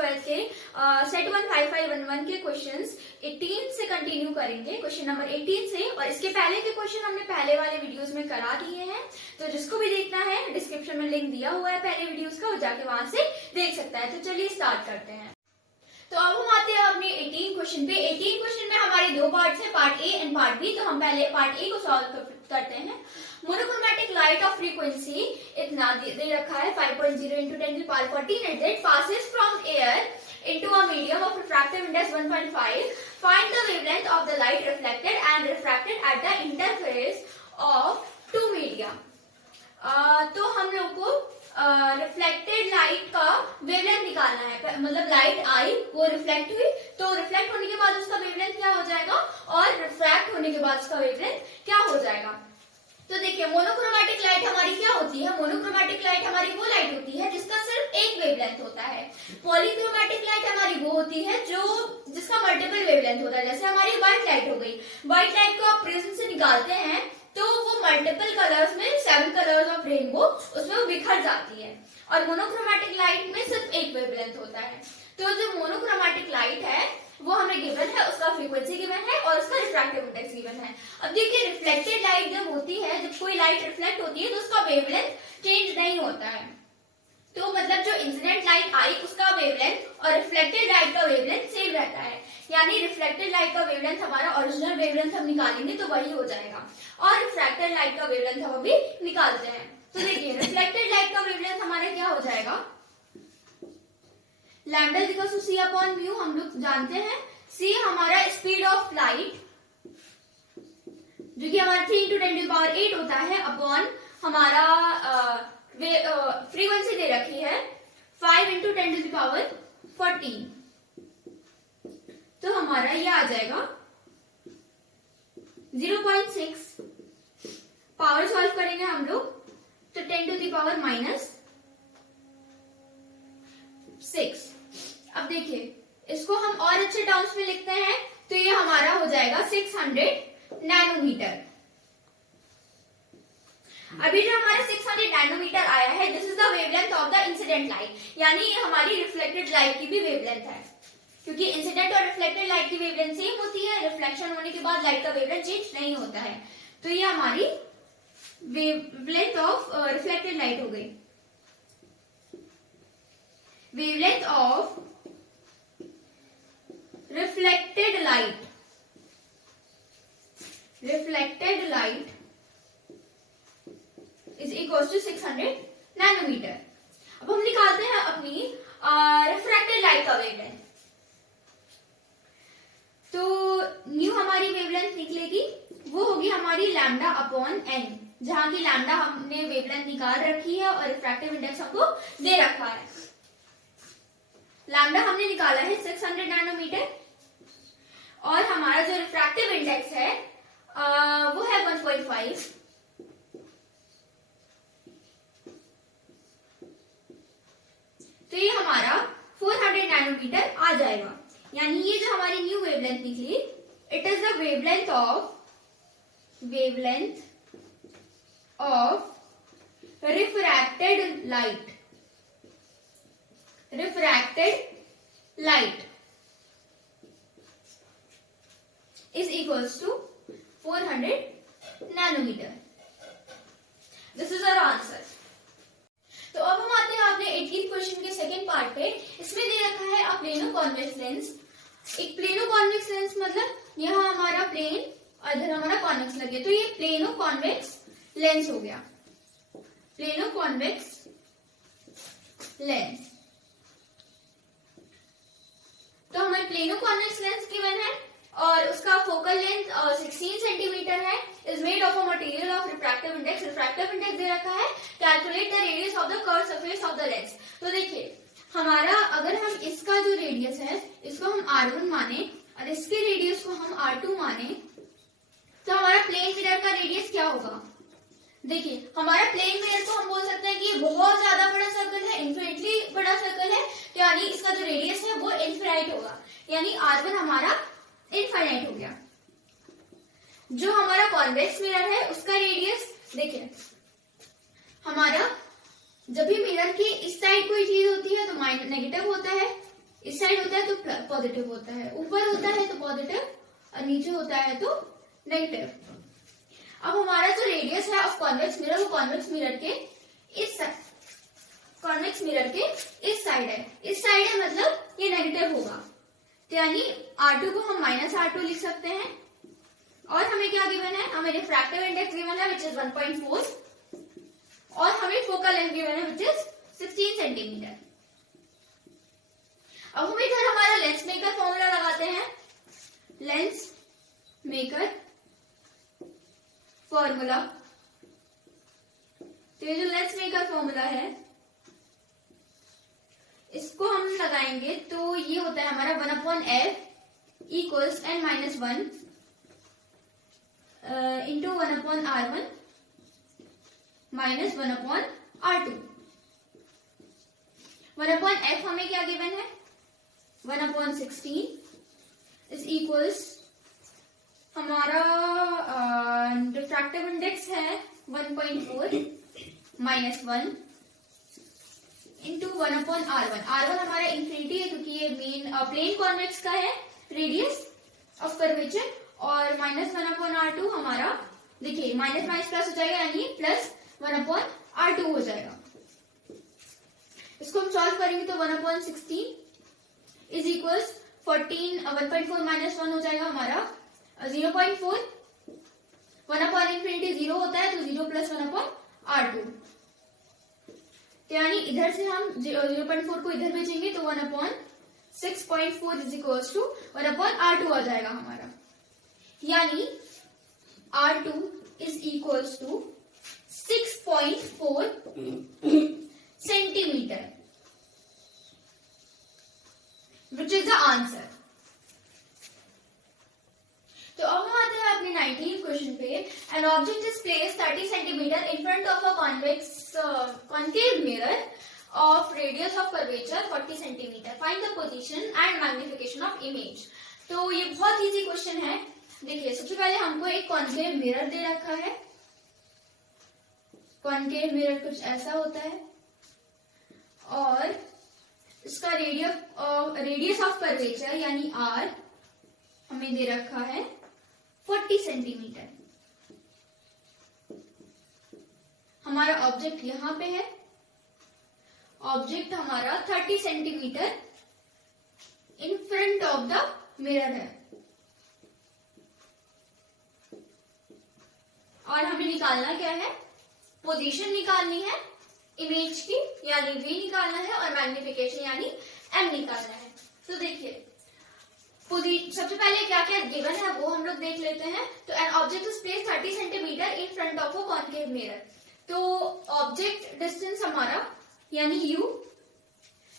12 के सेट 1 5511 के क्वेश्चंस 18 से कंटिन्यू करेंगे, क्वेश्चन नंबर 18 से। और इसके पहले के क्वेश्चन हमने पहले वाले वीडियोस में करा दिए हैं, तो जिसको भी देखना है डिस्क्रिप्शन में लिंक दिया हुआ है पहले वीडियोस का, वो जाके वहां से देख सकता है। तो चलिए स्टार्ट करते हैं। तो अब हम आते हैं अपने 18 क्वेश्चन पे। 18 क्वेश्चन में हमारे दो पार्ट्स हैं, part A and part B. तो हम पहले पार्ट ए को सॉल्व करते हैं। मोनोक्रोमैटिक लाइट ऑफ फ्रीक्वेंसी इतना दे रखा है 5.0 into 10 to the power 14 at that passes from air into a medium of refractive index 1.5. Find the wavelength of the light reflected and refracted at the interface of two media. तो हम लोग को reflected light का wavelength निकालना है। मतलब light आई, वो reflect हुई, तो रिफ्लेक्ट होने के बाद उसका वेवलेंथ क्या हो जाएगा और रिफ्रैक्ट होने के बाद उसका वेवलेंथ क्या हो जाएगा। तो देखिए, मोनोक्रोमैटिक लाइट हमारी क्या होती है? मोनोक्रोमैटिक लाइट हमारी वो लाइट होती है जिसका सिर्फ एक वेवलेंथ होता है। पॉलीक्रोमैटिक लाइट हमारी वो होती है जिसका मल्टीपल वेवलेंथ होता है। जैसे हमारी व्हाइट लाइट हो गई, व्हाइट लाइट को आप प्रिज्म से निकालते हैं तो वो मल्टीपल कलर्स में 7 कलर्स ऑफ रेनबो उसमें वो बिखर जाती है। और मोनोक्रोमैटिक लाइट में सिर्फ एक वेवलेंथ होता है। तो जो मोनोक्रोमैटिक लाइट है वो हमें गिवन है, उसका फ्रीक्वेंसी गिवन है और उसका रिफ्रैक्टिव इंडेक्स गिवन है। अब देखिए, रिफ्लेक्टेड लाइट जब होती है, जब कोई लाइट रिफ्लेक्ट होती है तो उसका वेवलेंथ चेंज नहीं होता है। तो मतलब जो इंसिडेंट लाइट आई उसका वेवलेंथ और रिफ्लेक्टेड लाइट का वेवलेंथ सेम रहता है। यानी रिफ्लेक्टेड लाइट का वेवलेंथ हमारा ओरिजिनल वेवलेंथ हम निकालेंगे तो वही हो जाएगा, और रिफ्रैक्टेड लाइट का वेवलेंथ हम अभी निकालते हैं। तो देखिए, रिफ्लेक्टेड लाइट का वेवलेंथ हमारा क्या हो जाएगा, lambda equals to c upon mu. हम लोग जानते हैं सी हमारा स्पीड ऑफ लाइट, जो कि हमारा 3 into 10 to the power 8 होता है, अपॉन हमारा फ्रीक्वेंसी दे रखी है 5 into 10 to the power 14। तो हमारा ये आ जाएगा 0.6। पावर सॉल्व करेंगे हम लोग तो 10 to the power -6। अब देखिए, इसको हम और अच्छे टर्म्स में लिखते हैं तो ये हमारा हो जाएगा 600 नैनोमीटर। अभी जो हमारा 600 नैनोमीटर आया है, this is the wavelength of the incident light. यानी ये हमारी रिफ्लेक्टेड लाइट की भी वेवलेंथ है, क्योंकि इंसिडेंट और रिफ्लेक्टेड लाइट की वेवलेंथ सेम होती है। रिफ्लेक्शन होने के बाद लाइट का वेवलेंथ चेंज नहीं होता है। तो ये हमारी वेवलेंथ ऑफ रिफ्लेक्टेड लाइट हो गई। Wavelength of reflected light is equal to 600 nanometre. अब हम निकालते हैं अपनी रिफ्रैक्टेड लाइट का वेवलेंथ। तो न्यू हमारी वेवलेंथ निकलेगी, वो होगी हमारी लैम्डा अपॉन एन, जहां की लैम्डा हमने वेवलेंथ निकाल रखी है और रिफ्रैक्टिव इंडेक्स हमको दे रखा है। लैम्डा हमने निकाला है 600 नैनोमीटर और हमारा जो रिफ्रैक्टिव इंडेक्स है वो है 1.5। तो ये हमारा 400 नैनोमीटर आ जाएगा। यानी ये जो हमारी न्यू वेवलेंथ निकली, it is the wavelength of refracted light is equals to 400 nanometre. This is our answer. तो अब हम आते हैं अपने 18th क्वेश्चन के सेकंड पार्ट पे। इसमें दे रखा है अ प्लेनो कॉन्वेक्स लेंस। एक प्लेनो कॉन्वेक्स लेंस मतलब यहाँ हमारा प्लेन और इधर हमारा कॉन्वेक्स लगे, तो ये प्लेनो कॉन्वेक्स लेंस हो गया। प्लेनो कॉन्वेक्स लेंस, तो हमारे प्लेनो कॉन्वेक्स लेंस गिवन है और उसका फोकल लेंथ 16 सेंटीमीटर है। Is made of a material of refractive index. Refractive index दे रखा है, calculate the radius of the curve surface of the lens. तो देखिए, हमारा अगर हम इसका जो रेडियस है इसको हम R1 माने और इसके रेडियस को हम R2 माने, तो हमारा प्लेन मिरर का रेडियस क्या होगा? देखिए, हमारा प्लेन मिरर को हम बोल सकते हैं कि ये बहुत ज्यादा बड़ा सर्कल है, इन्फिनिटली बड़ा सर्कल है, यानी इसका जो रेडियस है वो इनफिनाइट होगा। यानी R1 हमारा इनफाइनाइट हो गया। जो हमारा कॉन्वेक्स मिरर है उसका रेडियस देखिए, हमारा जब भी मिरर की इस साइड कोई चीज होती है तो नेगेटिव होता है, इस साइड होता है तो पॉजिटिव होता है, ऊपर होता है तो पॉजिटिव और नीचे होता है तो नेगेटिव। अब हमारा जो रेडियस है ऑफ कॉन्वेक्स मिरर वो कॉन्वेक्स मिरर के इस साइड है, इस साइड है मतलब ये नेगेटिव होगा, तो यानी R2 को हम -R2 लिख सकते हैं। और हमें क्या गिवन है, हमें रिफ्रैक्टिव इंडेक्स गिवन है विच इज 1.4 और हमें फोकल लेंथ गिवन है विच इज 16 सेंटीमीटर। अब हम इधर हमारा लेंस मेकर फॉर्मूला लगाते हैं। लेंस मेकर फॉर्मूला, तो ये जो लेंस मेकर फॉर्मूला है इसको हम लगाएंगे तो ये होता है हमारा 1/f equals n-1 into 1/r1 minus 1/r2। 1/f हमें क्या गिवन है 1/16 इज इक्वल्स हमारा रिफ्रैक्टिव इंडेक्स है 1.4 -1 इंटू 1/r1। r1 हमारा इंफिनिटी है क्योंकि ये मेन प्लेन कॉन्वेक्स का है रेडियस ऑफ कर्वेचर, और -1/r2 हमारा देखिए माइनस माइनस प्लस हो जाएगा यानी प्लस 1/r2 हो जाएगा। इसको हम सॉल्व करेंगे तो 1/16 इज इक्वल्स 1.4 -1 हो जाएगा हमारा 0.4। 1/∞ 0 होता है तो 0 + 1/r2, तो यानी इधर से हम 0.4 को इधर भेजेंगे तो 1/6.4 इज इक्वल्स टू 1/r2 आ जाएगा हमारा, यानी R2 is equals to 6.4 centimetre which is the answer. तो अब हम आते हैं अपने 19th क्वेश्चन पे। An object is placed 30 centimetre in front of a concave mirror of radius of curvature 40 centimetre. Find the position and magnification of image. तो ये बहुत इजी क्वेश्चन है। देखिए सबसे पहले हमको एक कॉन्केव मिरर दे रखा है। कॉन्केव मिरर कुछ ऐसा होता है और इसका रेडियस ऑफ कर्वेचर यानी R हमें दे रखा है 40 सेंटीमीटर। हमारा ऑब्जेक्ट यहां पे है, ऑब्जेक्ट हमारा 30 centimetre in front of the mirror है और हमें निकालना क्या है, पोजीशन निकालनी है इमेज की यानी V निकालना है और मैग्निफिकेशन यानी M निकालना है। तो देखिए सबसे पहले क्या क्या गिवन है वो हम लोग देख लेते हैं। तो N object is placed 30 centimetre in front of a concave mirror. तो ऑब्जेक्ट डिस्टेंस हमारा यानी U,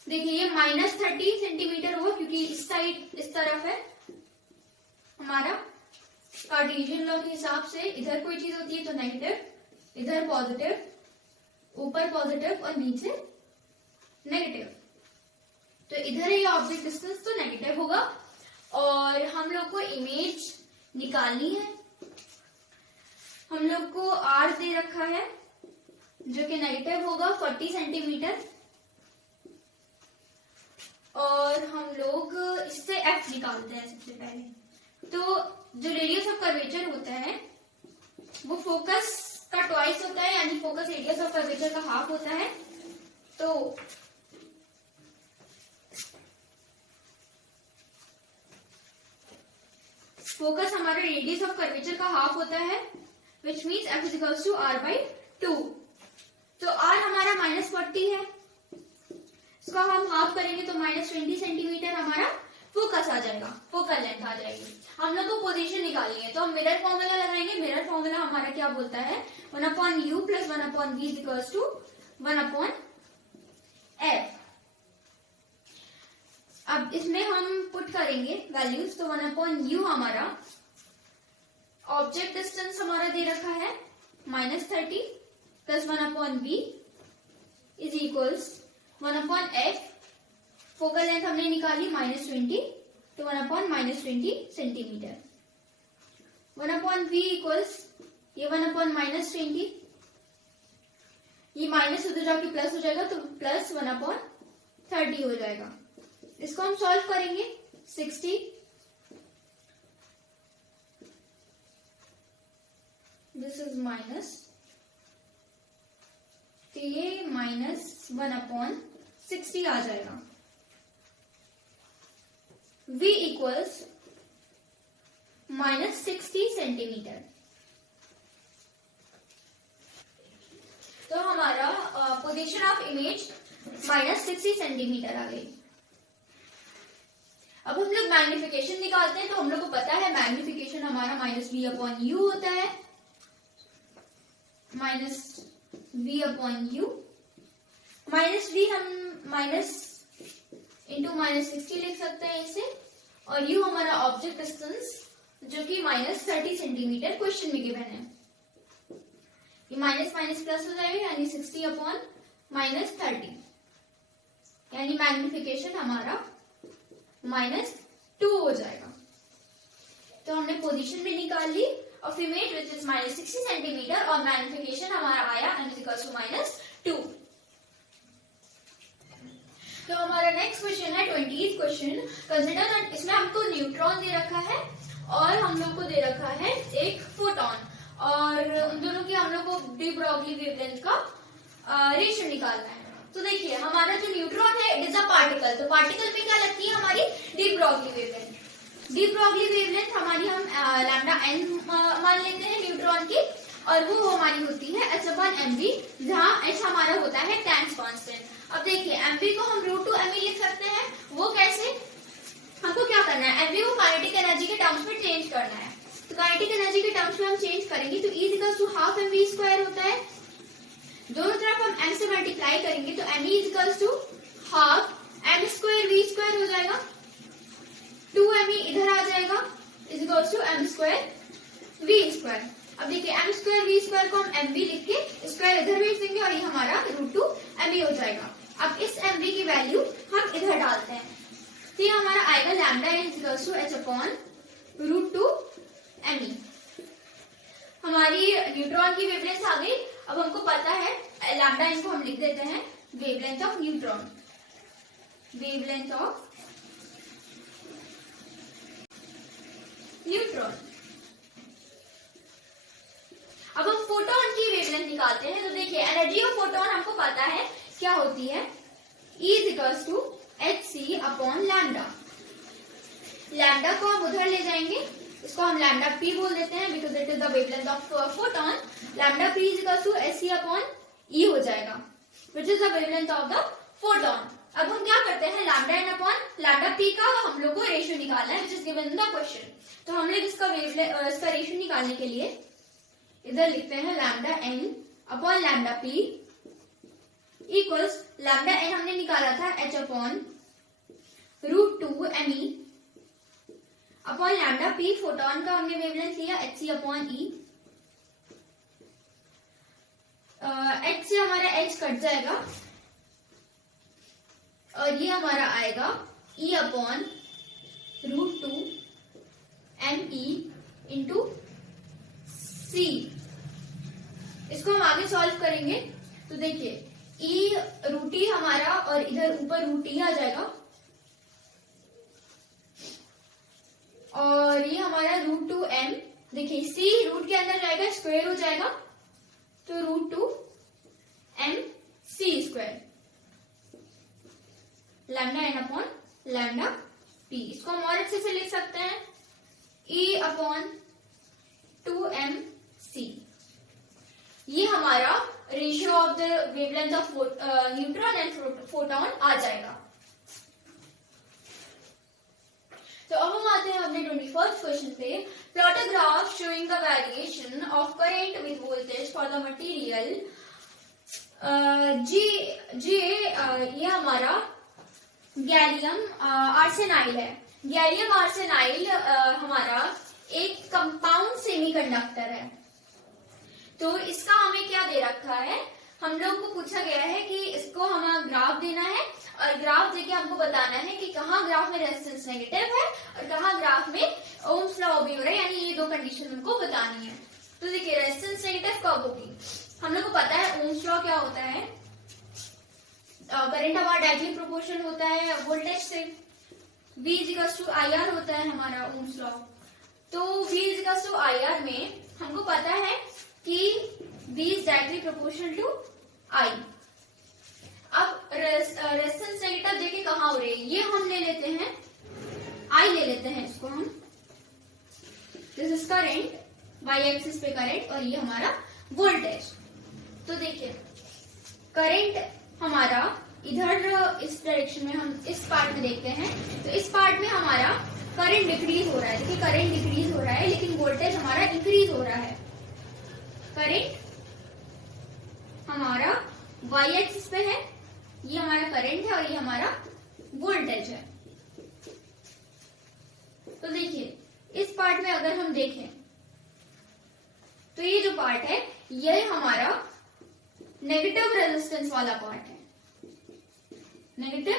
देखिए ये -30 सेंटीमीटर हुआ क्योंकि इस साइड इस तरफ है हमारा। कार्टेशियन लॉ के हिसाब से इधर कोई चीज होती है तो नेगेटिव, इधर पॉजिटिव, ऊपर पॉजिटिव और नीचे नेगेटिव, तो इधर ये ऑब्जेक्ट डिस्टेंस तो नेगेटिव होगा। और हम लोग को इमेज निकालनी है। हम लोग को R दे रखा है जो कि नेगेटिव होगा 40 सेंटीमीटर और हम लोग इससे F निकालते हैं सबसे पहले। तो जो रेडियस ऑफ कर्वेचर होता है वो फोकस का ट्वाइस होता है यानी फोकस रेडियस ऑफ कर्वेचर का हाफ होता है। तो फोकस हमारा रेडियस ऑफ कर्वेचर का हाफ होता है which means F is equals to R/2। तो R हमारा -40 है, इसको हम हाफ करेंगे तो -20 सेंटीमीटर हमारा फोकस आ जाएगा, फोकल लेंथ आ जाएगी। हम लोग को पोजीशन निकालनी है तो हम मिरर फॉर्मूला लगाएंगे। मिरर फॉर्मूला हमारा क्या बोलता है 1/u + 1/v is equals to 1/f। अब इसमें हम पुट करेंगे वैल्यूज, तो 1/u हमारा ऑब्जेक्ट डिस्टेंस हमारा दे रखा है -30 + 1/v is equals 1/f। Focal length हमने निकाली -20 तो 1/-20 सेंटीमीटर। 1/v इक्वल्स ये 1/-20, ये माइनस उधर जाके प्लस हो जाएगा तो +1/30 हो जाएगा इसको हम सॉल्व करेंगे 60 दिस इज माइनस, तो ये -1/60 आ जाएगा। v equals -60 centimetre. तो हमारा पोजीशन ऑफ इमेज -60 सेंटीमीटर आ गई। अब हम लोग मैग्निफिकेशन निकालते हैं, तो हम लोग को पता है मैग्निफिकेशन हमारा -v/u होता है, -v/u, -v हम -60 लिख सकते हैं इसे, और u हमारा ऑब्जेक्ट डिस्टेंस जो कि -30 सेंटीमीटर क्वेश्चन में गिवन है। ये माइनस माइनस प्लस हो जाएगा, यानी 60/-30, यानी मैग्निफिकेशन हमारा -2 हो जाएगा। तो हमने पोजीशन भी निकाल ली of image which is -60 centimetre, और मैग्निफिकेशन हमारा आया n=-2। तो हमारा नेक्स्ट क्वेश्चन है 20th क्वेश्चन। कंसिडर दैट इसमें हमको न्यूट्रॉन दे रखा है और हम लोग को दे रखा है एक फोटोन, और उन दोनों की हम लोग को डी ब्रॉगली वेवलेंथ का रेशियो निकालना है। तो देखिए हमारा जो न्यूट्रॉन है इट इज अ पार्टिकल, तो पार्टिकल में क्या लगती है हमारी de Broglie wavelength. De Broglie wavelength हमारी हम लैम्डा एन मान लेते हैं न्यूट्रॉन की, और वो हमारी होती है h/mv, जहाँ h हमारा होता है प्लैंक्स कांस्टेंट। अब देखिए mv को हम √2mv लिख सकते हैं, वो कैसे, हमको क्या करना है, mv को काइनेटिक एनर्जी के टर्म्स में चेंज करना है। तो काइनेटिक एनर्जी के टर्म्स में हम चेंज करेंगे तो E=12mv² होता है। दोनों तरफ हम m से मल्टीप्लाई करेंगे तो me=12m²v² हो जाएगा, 2me इधर आ जाएगा, m²v²। अब देखिए m²v² को हम mv लिख के स्क्वायर इधर भेज देंगे, और ये हमारा √2mv हो जाएगा। अब इस mv की वैल्यू हम इधर डालते हैं, तो ये हमारा आएगा λn=h/√2me। हमारी न्यूट्रॉन की वेवलेंथ आ गई। अब हमको पता है लैम्डा इनको हम लिख देते हैं wavelength of neutron, wavelength of neutron. अब हम फोटोन की वेवलेंथ निकालते हैं, तो देखिए एनर्जी ऑफ फोटोन हमको पता है क्या होती है, E=hc/λ। लैम्डा को हम उधर ले जाएंगे, इसको हम लैम्डा p बोल देते हैं because it is the wavelength of photon. Lambda p =hc/e हो जाएगा विच is the wavelength of the photon. अब हम क्या करते हैं, लैम्डा n/लैम्डा p का हम लोग को रेशियो निकालना है which is given in the question. तो हम लोग इसका रेशियो निकालने के लिए इधर लिखते हैं लैम्डा n/लैम्डा p इक्वल्स लैम्डा n हमने निकाला था h/√2me upon lambda p, photon का हमने वेवलेंथ लिया hc/e। h से हमारा h कट जाएगा और ये हमारा आएगा E/√2me इंटू c। इसको हम आगे सॉल्व करेंगे तो देखिए E√t हमारा और इधर ऊपर √t आ जाएगा, और ये हमारा √2m, देखिए c रूट के अंदर जाएगा स्क्वायर हो जाएगा, तो √2mc², लैम्डा n/लैम्डा p। इसको हम और अच्छे से लिख सकते हैं E/2mc। ये हमारा ratio of the wavelength of neutron and photon आ जाएगा। तो अब हम आते हैं अपने 21st क्वेश्चन पे। Plot a graph showing the variation of current with voltage for the material ये हमारा गैलियम आर्सेनाइड है। गैलियम आर्सेनाइड हमारा एक कंपाउंड सेमीकंडक्टर है। तो इसका हमें क्या दे रखा है, हम लोग को पूछा गया है कि इसको हमें ग्राफ देना है, और ग्राफ देके हमको बताना है कि कहाँ ग्राफ में रेजिस्टेंस नेगेटिव है और कहाँ ग्राफ में ओम्स लॉ ओबे हो रहा है, यानी ये दो कंडीशन हमको बतानी है। तो देखिए रेजिस्टेंस नेगेटिव कब होगी, हम लोग को पता है ओम्स लॉ क्या होता है, करंट हमारा डायरेक्टली प्रोपोर्शनल होता है वोल्टेज से। V इजिकल्स टू IR होता है हमारा ओम्स लॉ। तो V इजिकल्स टू IR में हमको पता है कि V is directly proportional to I। अब रेजिस्टेंस नेगेटिव देखिए कहाँ हो रही है, ये हम ले लेते हैं I ले लेते हैं इसको हम, this is current, Y axis पे करंट और ये हमारा वोल्टेज। तो देखिए करंट हमारा इधर इस डायरेक्शन में, हम इस पार्ट में देखते हैं तो इस पार्ट में हमारा करंट डिक्रीज हो रहा है। देखिए करंट डिक्रीज हो रहा है लेकिन वोल्टेज हमारा इंक्रीज हो रहा है। करंट हमारा वाई एक्सिस पे है, ये हमारा करंट है और ये हमारा वोल्टेज है। तो देखिए इस पार्ट में अगर हम देखें तो ये जो पार्ट है ये हमारा नेगेटिव रेजिस्टेंस वाला पार्ट है, नेगेटिव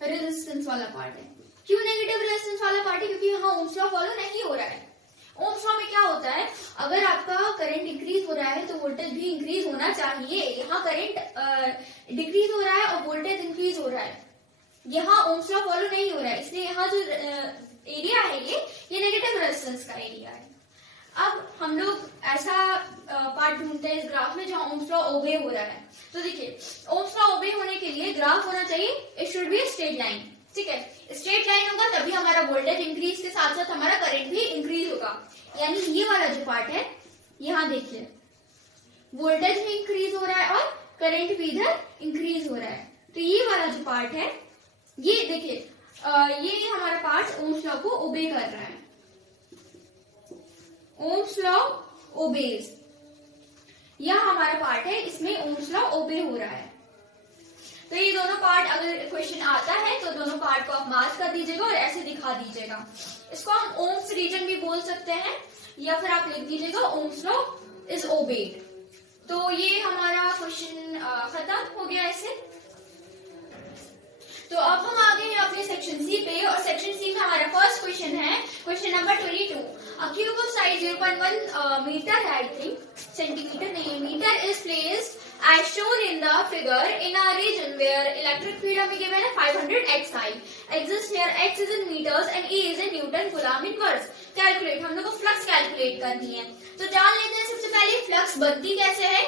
रेजिस्टेंस वाला पार्ट है। क्यों नेगेटिव रेजिस्टेंस वाला पार्ट है? क्योंकि यहाँ ओम्स लॉ फॉलो नहीं हो रहा है। ओम्स लॉ में क्या होता है, अगर आपका करंट इंक्रीज हो रहा है तो वोल्टेज भी इंक्रीज होना चाहिए। यहाँ करंट डिक्रीज हो रहा है और वोल्टेज इंक्रीज हो रहा है, यहाँ ओम्स लॉ फॉलो नहीं हो रहा है, इसलिए यहाँ जो एरिया है ये नेगेटिव रेजिस्टेंस का एरिया है। अब हम लोग ऐसा पार्ट ढूंढते हैं इस ग्राफ में जहां ओम्स लॉ ओबे हो रहा है। तो देखिए ओम्स लॉ ओबे होने के लिए ग्राफ होना चाहिए, it should be straight line. ठीक है, स्ट्रेट लाइन होगा तभी हमारा वोल्टेज इंक्रीज के साथ साथ हमारा करंट भी इंक्रीज होगा। यानी ये वाला जो पार्ट है, यहाँ देखिए वोल्टेज भी इंक्रीज हो रहा है और करंट भी इधर इंक्रीज हो रहा है। तो ये वाला जो पार्ट है, ये देखिए ये हमारा पार्ट ओम्स लॉ को ओबे कर रहा है। ओम्स लॉ ओबेज, यह हमारा पार्ट है, इसमें ओम्स लॉ ओबे हो रहा है। तो ये दोनों पार्ट अगर क्वेश्चन आता है तो दोनों पार्ट को आप मार्क कर दीजिएगा और ऐसे दिखा दीजिएगा। इसको हम ओम्स रीजन भी बोल सकते हैं या फिर आप लिख दीजिएगा ओम्स लॉ इज ओबेड। तो ये हमारा क्वेश्चन खत्म हो गया ऐसे। तो अब हम आगे हैं अपने सेक्शन सी पे और सेक्शन सी में हमारा फर्स्ट क्वेश्चन है question number 22। A cube of size 0.1 meter है, I think सेंटीमीटर नहीं, metre is placed as shown in the figure in a region where electric field हमें given है 500 xi exists here, x is in meters and a is in Newton coulomb inverse। Calculate, हम लोग को flux calculate करनी है। तो जान लेते हैं सबसे पहले फ्लक्स बनती कैसे है।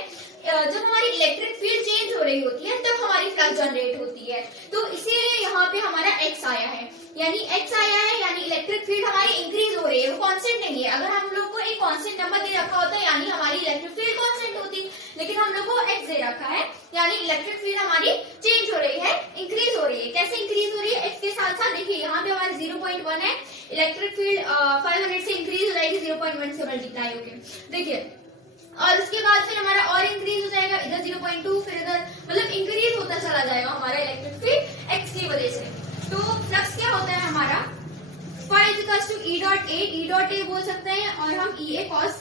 जब हमारी इलेक्ट्रिक फील्ड चेंज हो रही होती है तब हमारी फ्लक्स जनरेट होती है। तो इसीलिए यहाँ पे हमारा x आया है, यानी x आया है यानी इलेक्ट्रिक फील्ड हमारी इंक्रीज हो रही है, वो कांस्टेंट नहीं है। अगर हम लोग को एक कांस्टेंट नंबर दे रखा होता है यानी हमारी इलेक्ट्रिक फील्ड कांस्टेंट होती, लेकिन हम लोग को x दे रखा है यानी इलेक्ट्रिक फील्ड हमारी चेंज हो रही है, इंक्रीज हो रही है। कैसे इंक्रीज हो रही है? x के साथ साथ देखिए यहाँ पे हमारे 0.1 है, इलेक्ट्रिक फील्ड 500 से इंक्रीज हो जाएगी 0.1 से मल्टीप्लाई होके, देखिए। और उसके बाद फिर हमारा और इंक्रीज हो जाएगा, इधर 0.2 फिर इधर, मतलब इंक्रीज होता चला जाएगा हमारा इलेक्ट्रिक फील्ड x की वजह से। तो फ्लक्स क्या होता है हमारा, phi equals to E dot A, E dot A बोल सकते हैं और हम EA cos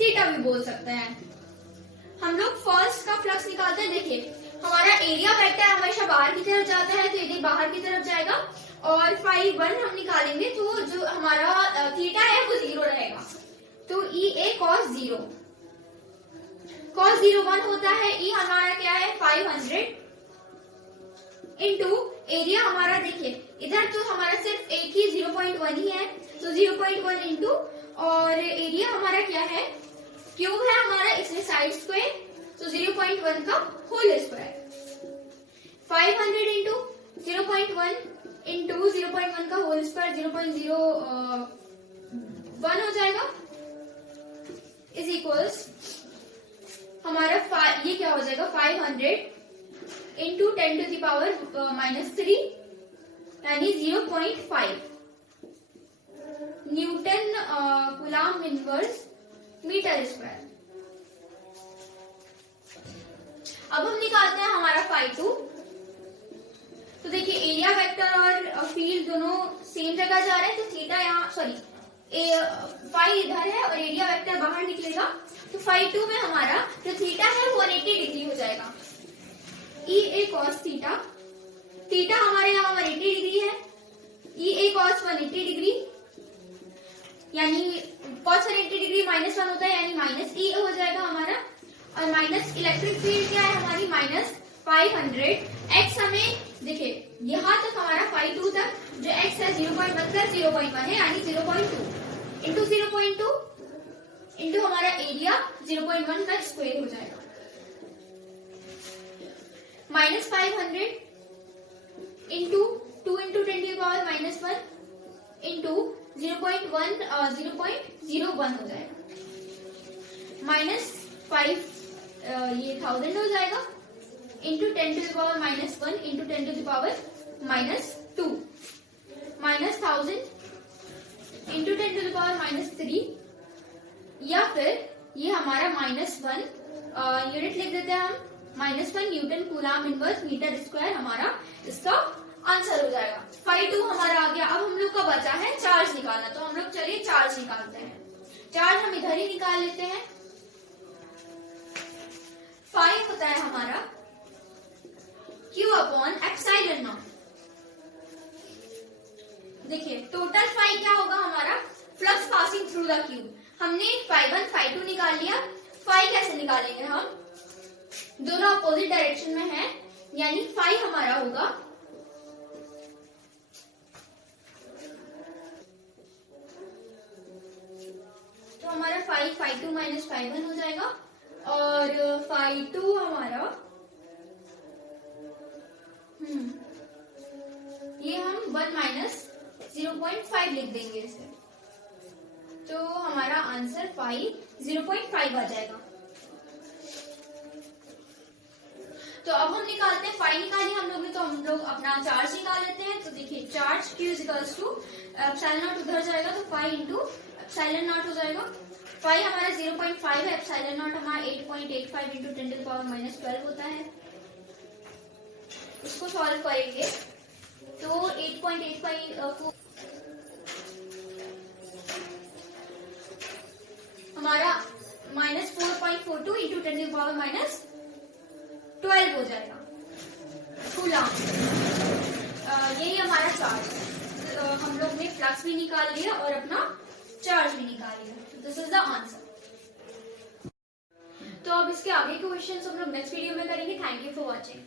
थीटा भी बोल सकते हैं। हम लोग फर्स्ट का फ्लक्स निकालते हैं। देखिए हमारा एरिया वेक्टर हमेशा बाहर की तरफ जाता है तो ये बाहर की तरफ जाएगा और phi 1 हम निकालेंगे तो जो हमारा थीटा है वो 0 रहेगा। तो EA cos 0, cos 0 1 होता है, E हमारा क्या है 500 इंटू एरिया हमारा, देखिए इधर तो हमारा सिर्फ एक ही 0.1 ही है तो 0.1 इंटू और एरिया हमारा क्या है, क्यूब है हमारा, इसमें साइड स्क्वायर तो 0.1 का होल स्क्वायर, 500 इंटू 0.1 इंटू 0.1 का होल स्क्वायर 0.01 हो जाएगा इज इक्वल्स हमारा ये क्या हो जाएगा 500 इंटू 10 टू द पावर -3 यानी 0.5 newton coulomb inverse metre square. अब हम निकालते हैं हमारा phi 2। तो देखिए एरिया वेक्टर और फील्ड दोनों सेम जगह जा रहे हैं तो थीटा यहाँ phi इधर है और एरिया वेक्टर बाहर निकलेगा तो phi 2 में हमारा जो थीटा है 180 डिग्री हो जाएगा। EA cos थीटा, थीटा हमारे यहाँ 180 डिग्री है, EA cos 180 डिग्री यानी cos 180 डिग्री -1 होता है यानी -E हो जाएगा हमारा और माइनस इलेक्ट्रिक फील्ड क्या है हमारी -500 x हमें देखिए यहाँ तक हमारा फाई 2 तक जो x है 0.1 प्लस 0.1 है यानी 0.2 इंटू 0.2 इंटू हमारा एरिया 0.1 का स्क्वायर हो जाएगा -500 इंटू 2 इंटू 10 की पावर -1 इंटू 0.01 हो जाएगा -5 ये 1000 हो जाएगा into 10 to the power -1 into 10 to the power -2 -1000 into 10 to the power -3 या फिर ये हमारा -1 यूनिट लिख देते हैं हम -1 newton coulomb inverse metre square हमारा इसका आंसर हो जाएगा। फाई 2 हमारा आ गया। अब हम लोग का बचा है चार्ज निकालना, तो हम लोग चलिए चार्ज निकालते हैं। चार्ज हम इधर ही निकाल लेते हैं। फाई होता है हमारा Q अपॉन एप्सिलॉन नॉट। देखिए टोटल फाई क्या होगा हमारा, flux passing through the cube. हमने फाई 1 फाई 2 निकाल लिया। फाई कैसे निकालेंगे हम, दोनों अपोजिट डायरेक्शन में है यानी फाई हमारा होगा तो हमारा फाई 2 माइनस फाई 1 हो जाएगा और फाई 2 हमारा ये हम 1 माइनस 0.5 लिख देंगे इसे, तो हमारा आंसर फाई 0.5 आ जाएगा। तो अब हम निकालते हैं, फाई निकाली हम लोग ने तो हम लोग अपना चार्ज निकाल लेते हैं। तो देखिए charge Q equals to epsilon naught उधर जाएगा तो फाई इंटू एप्सिलॉन नॉट हो जाएगा। फाई हमारा 0.5 है, एप्सिलॉन नॉट हमारा 8.85 इंटू 10 टू द पावर -12 होता है। इसको सॉल्व करेंगे तो 8.85 को हमारा -4.42 इंटू 10 टू द पावर -12 हो जाएगा कूलम। यही हमारा चार्ज। हम लोग ने फ्लक्स भी निकाल लिया और अपना चार्ज भी निकाल लिया। This is the answer. तो अब इसके आगे के क्वेश्चंस हम लोग नेक्स्ट वीडियो में करेंगे। Thank you for watching.